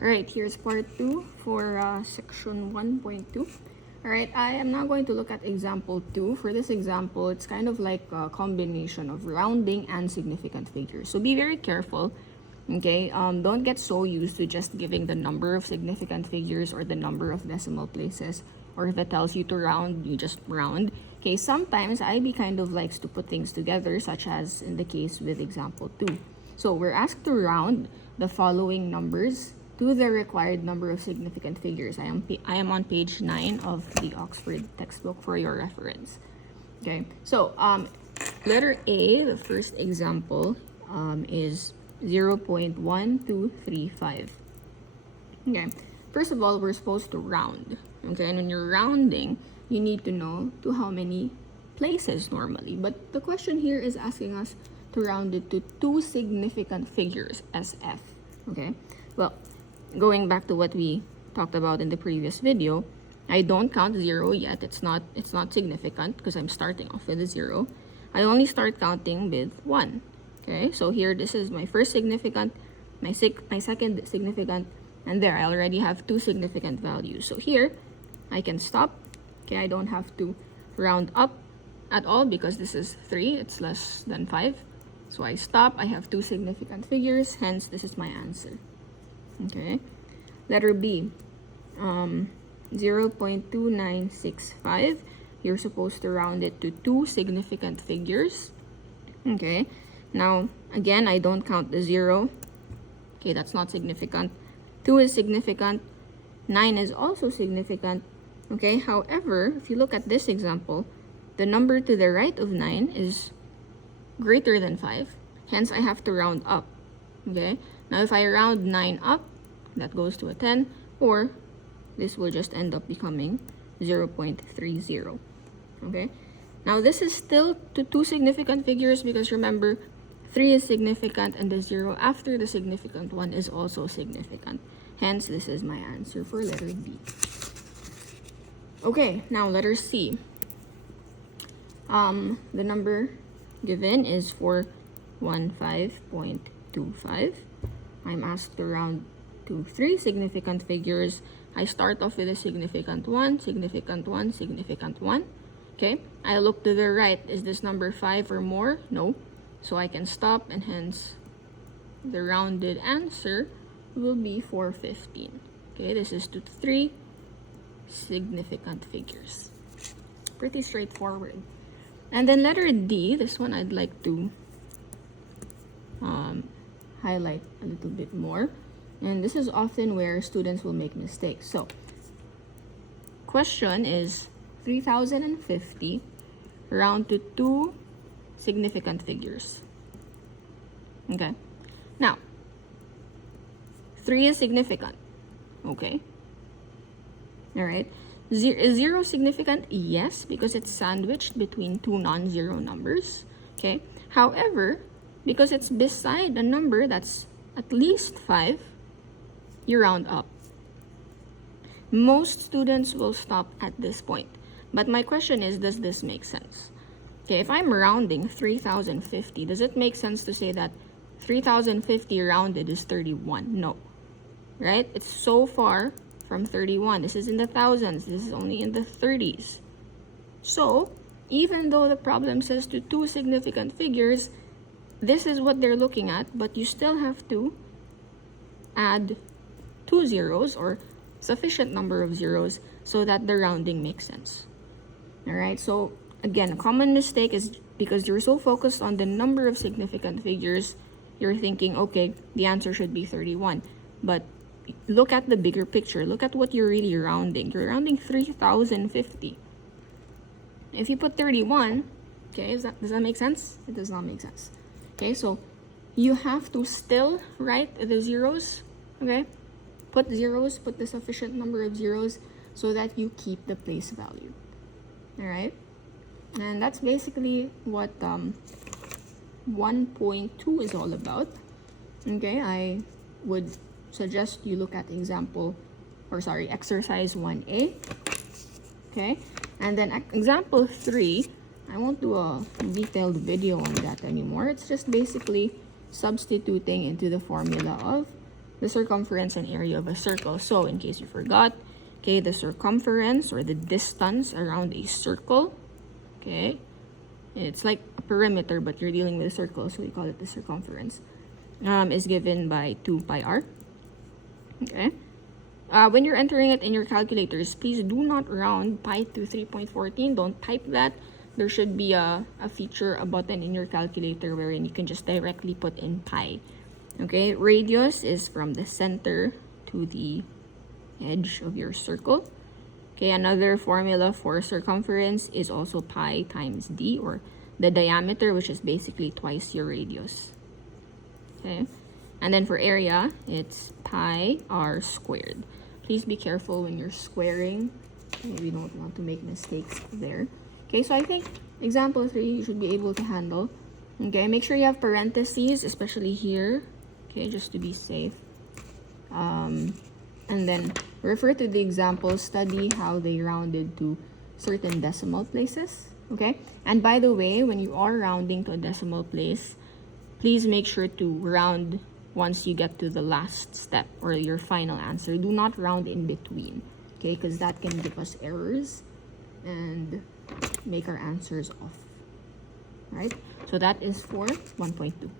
Alright, here's part 2 for section 1.2. Alright, I am now going to look at example 2. For this example, it's kind of like a combination of rounding and significant figures. So be very careful, okay? Don't get so used to just giving the number of significant figures or the number of decimal places. Or if it tells you to round, you just round. Okay, sometimes IB kind of likes to put things together, such as in the case with example 2. So we're asked to round the following numbers to the required number of significant figures. I am on page 9 of the Oxford textbook for your reference. Okay, so letter A, the first example, is 0.1235. Okay, first of all, we're supposed to round. Okay, and when you're rounding, you need to know to how many places normally. But the question here is asking us to round it to two significant figures, SF. Okay, well, going back to what we talked about in the previous video, I don't count 0 yet. It's not significant because I'm starting off with a 0. I only start counting with 1. Okay, so here this is my first significant, my second significant, and there I already have two significant values. So here I can stop. Okay, I don't have to round up at all because this is 3, it's less than 5. So I stop, I have two significant figures, hence this is my answer. Okay, letter B, 0.2965. You're supposed to round it to two significant figures. Okay, now again, I don't count the 0. Okay, that's not significant. 2 is significant. 9 is also significant. Okay, however, if you look at this example, the number to the right of 9 is greater than 5. Hence, I have to round up. Okay, now if I round 9 up, that goes to a 10, or this will just end up becoming 0.30. Okay, now this is still to two significant figures because remember, 3 is significant and the 0 after the significant one is also significant. Hence, this is my answer for letter B. Okay, now letter C. The number given is 415.25. I'm asked to round to three significant figures. I start off with a significant 1, significant 1, significant 1. Okay, I look to the right. Is this number 5 or more? No. So I can stop, and hence the rounded answer will be 415. Okay, this is to three significant figures. Pretty straightforward. And then letter D, this one I'd like to highlight a little bit more. And this is often where students will make mistakes. So, question is 3050 round to two significant figures. Okay. Now, 3 is significant. Okay. Alright. Is 0 significant? Yes, because it's sandwiched between two non-zero numbers. Okay. However, because it's beside a number that's at least 5, you round up. Most students will stop at this point. But my question is, does this make sense? Okay, if I'm rounding 3050, does it make sense to say that 3050 rounded is 31? No. Right? It's so far from 31. This is in the thousands. This is only in the 30s. So, even though the problem says to two significant figures, this is what they're looking at, but you still have to add two zeros or sufficient number of zeros so that the rounding makes sense. Alright, so again, a common mistake is because you're so focused on the number of significant figures, you're thinking, okay, the answer should be 31. But look at the bigger picture. Look at what you're really rounding. You're rounding 3050. If you put 31, okay, does that make sense? It does not make sense. Okay, so you have to still write the zeros, okay? Put zeros, put the sufficient number of zeros so that you keep the place value. Alright? And that's basically what 1.2 is all about. Okay, I would suggest you look at exercise 1A. Okay, and then example 3, I won't do a detailed video on that anymore. It's just basically substituting into the formula of the circumference and area of a circle. So in case you forgot, okay, the circumference or the distance around a circle, okay, it's like a perimeter, but you're dealing with a circle, so we call it the circumference, is given by 2 pi r. Okay. When you're entering it in your calculators, please do not round pi to 3.14. Don't type that. There should be a feature, a button in your calculator wherein you can just directly put in pi. Okay, radius is from the center to the edge of your circle. Okay, another formula for circumference is also pi times d, or the diameter, which is basically twice your radius. Okay, and then for area, it's pi r squared. Please be careful when you're squaring. We don't want to make mistakes there. Okay, so I think example 3 you should be able to handle. Okay, make sure you have parentheses, especially here. Okay, just to be safe. And then refer to the example, study how they rounded to certain decimal places. Okay, and by the way, when you are rounding to a decimal place, please make sure to round once you get to the last step or your final answer. Do not round in between, okay, because that can give us errors and make our answers off. Right? So that is for 1.2.